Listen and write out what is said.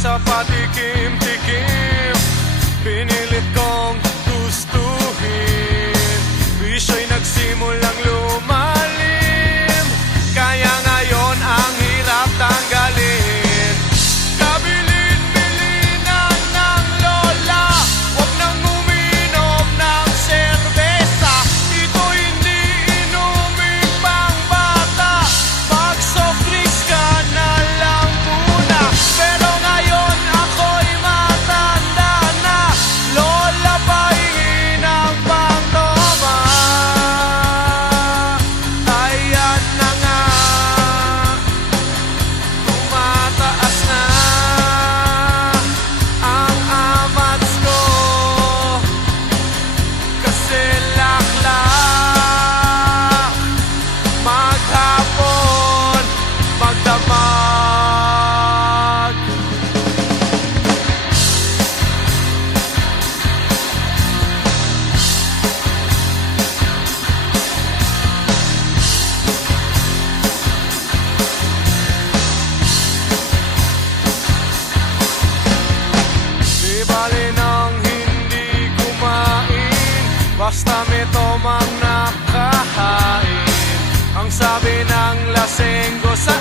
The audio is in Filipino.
sa patikim-tikim. Pinilit kong gustuhin, bisyo'y nagsimulang lumalim. Kaya ngayon ang hirap tanggalin. Kabilin-bilinan ng lola, huwag nang uminom ng serbesa. Ito hindi inuming pang bata, mag-soft drinks ka na lang muna. Pero ngayon ako'y matanda na, lola pahingi ng pangtoma. Ayan na nga, tumataas na ang amats ko, kasi laklak maghapon magdamag. Di bali nang hindi kumain, basta may tomang nakahain. Ang sabi ng lasenggo sa